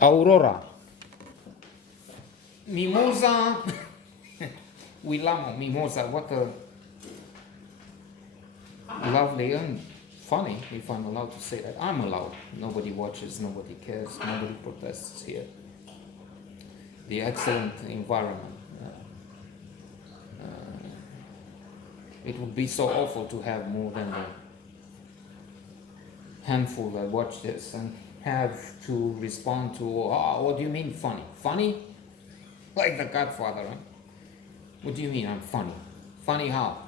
Aurora. Mimosa. We love mimosa. What a lovely and funny, if I'm allowed to say that. I'm allowed. Nobody watches, nobody cares, nobody protests here. The excellent environment. It would be so awful to have more than a handful that watch this and have to respond to, oh, what do you mean funny? Funny? Like the Godfather, huh? What do you mean I'm funny? Funny how?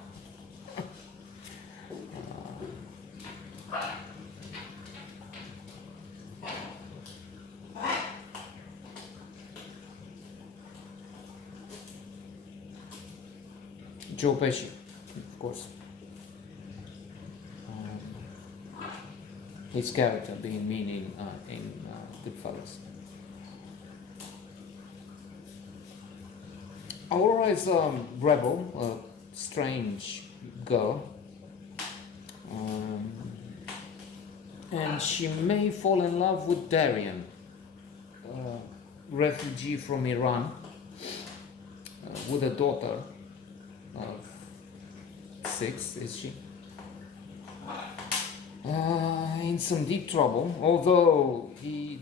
Joe Pesci, of course. His character being mean in Goodfellas. Aurora is a rebel, a strange girl, and she may fall in love with Darian, a refugee from Iran, with a daughter of 6, is she? In some deep trouble, although he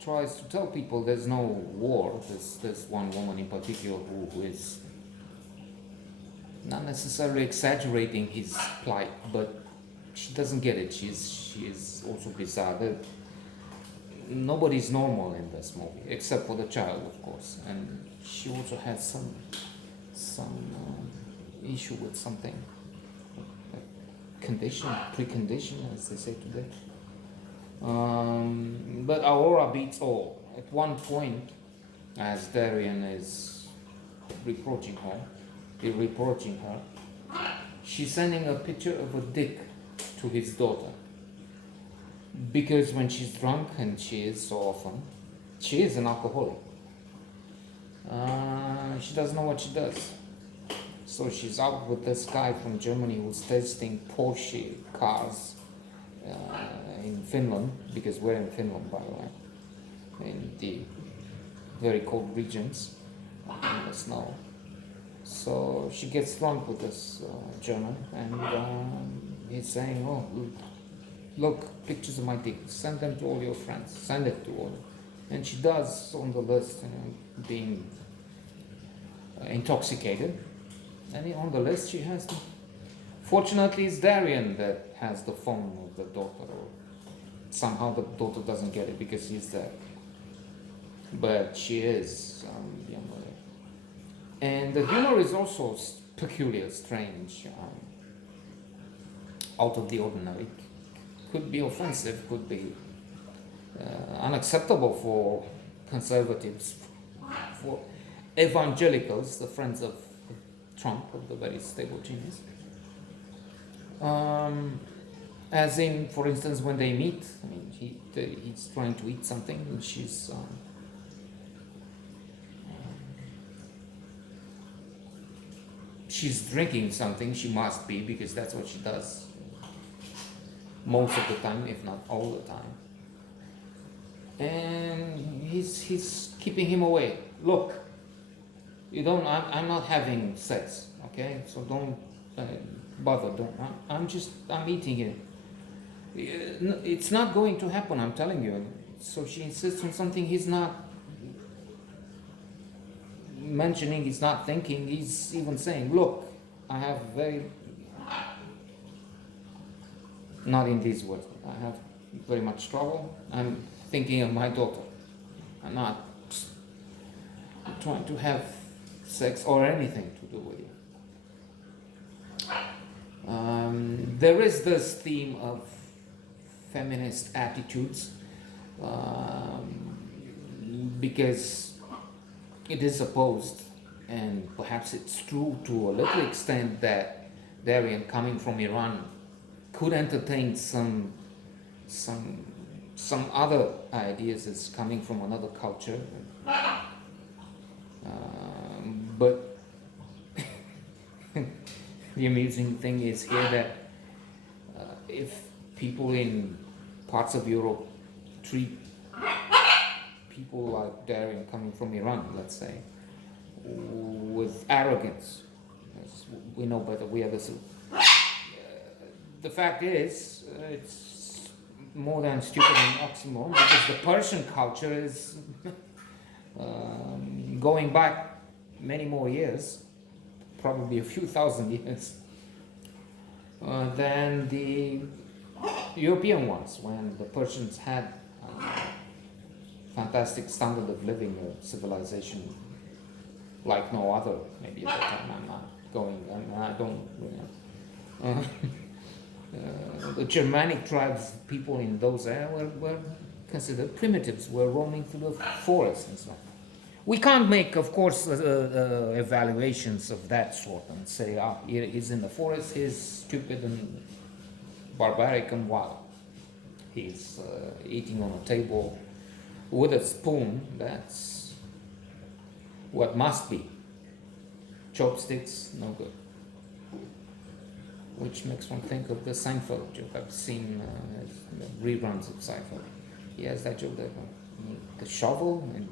tries to tell people there's no war. There's one woman in particular who is not necessarily exaggerating his plight, but she doesn't get it. She is also bizarre. Nobody's normal in this movie, except for the child, of course, and she also has some issue with something, condition, precondition, as they say today. But Aurora beats all. At one point, as Darian is reproaching her, she's sending a picture of a dick to his daughter. Because when she's drunk, and she is so often, she is an alcoholic. She doesn't know what she does. So she's out with this guy from Germany who's testing Porsche cars in Finland, because we're in Finland, by the way, in the very cold regions in the snow. So she gets drunk with this German, and he's saying, oh, look, pictures of my dick, send them to all your friends, send it to all. And she does on the list, being intoxicated. And on the list she has, fortunately it's Darian that has the phone of the daughter, or somehow the daughter doesn't get it because he's there. But she is young lady. And the humor is also peculiar, strange, out of the ordinary. Could be offensive, could be unacceptable for conservatives, for evangelicals, the friends of Trump, of the very stable genius. As in, for instance, when they meet, I mean, he's trying to eat something, and she's drinking something. She must be, because that's what she does most of the time, if not all the time. And he's keeping him away. Look, you don't. I'm not having sex, okay? So don't bother. Don't. I'm eating it. It's not going to happen. I'm telling you. So she insists on something he's not mentioning. He's not thinking. He's even saying, "Look, I have not in these words. I have very much trouble. I'm thinking of my daughter. I'm not trying to have sex or anything to do with you." There is this theme of feminist attitudes, because it is supposed, and perhaps it's true to a little extent, that Darian, coming from Iran, could entertain some other ideas as coming from another culture. But the amusing thing is here that if people in parts of Europe treat people like Darian coming from Iran, let's say, with arrogance. As we know better, we are the fact is, it's more than stupid and oxymoron because the Persian culture is going back many more years, probably a few thousand years, than the European ones, when the Persians had fantastic standard of living, a civilization like no other. Maybe at that time I'm not going, I don't, the Germanic tribes, people in those areas were considered primitives, were roaming through the forests and so on. We can't make, of course, evaluations of that sort and say, he's in the forest, he's stupid and barbaric and wild. He's eating on a table with a spoon. That's what must be. Chopsticks, no good. Which makes one think of the Seinfeld joke. I've seen reruns of Seinfeld. He has that joke that the shovel, and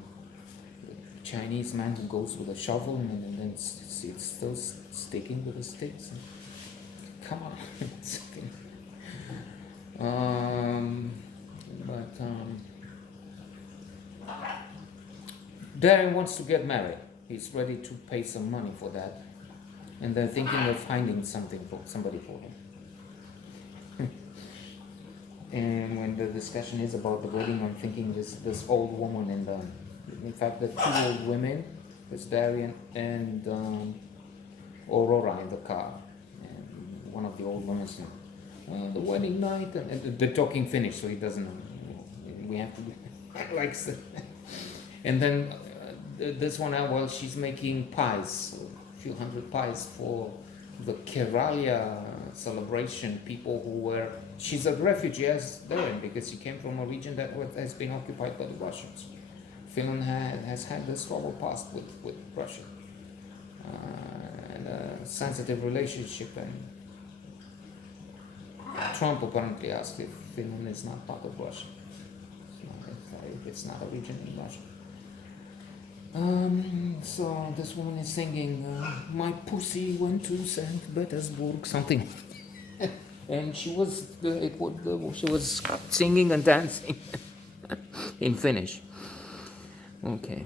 the Chinese man who goes with a shovel and then it's still sticking with the sticks. Come on. Darren wants to get married. He's ready to pay some money for that. And they're thinking of finding somebody for him. And when the discussion is about the wedding, I'm thinking this old woman and in fact the two old women, there's Darian and Aurora in the car. And one of the old women said, the wedding night, and the talking finished, so he doesn't. We have to do like so. And then this one, well, she's making pies, a few hundred pies for the Keralia celebration. People who were, she's a refugee as Darren because she came from a region that has been occupied by the Russians. Finland has had this trouble past with Russia and a sensitive relationship, and Trump apparently asked if Finland is not part of Russia. It's not a region in Russia. So this woman is singing, my pussy went to St. Petersburg, something. And she was singing and dancing in Finnish. Okay.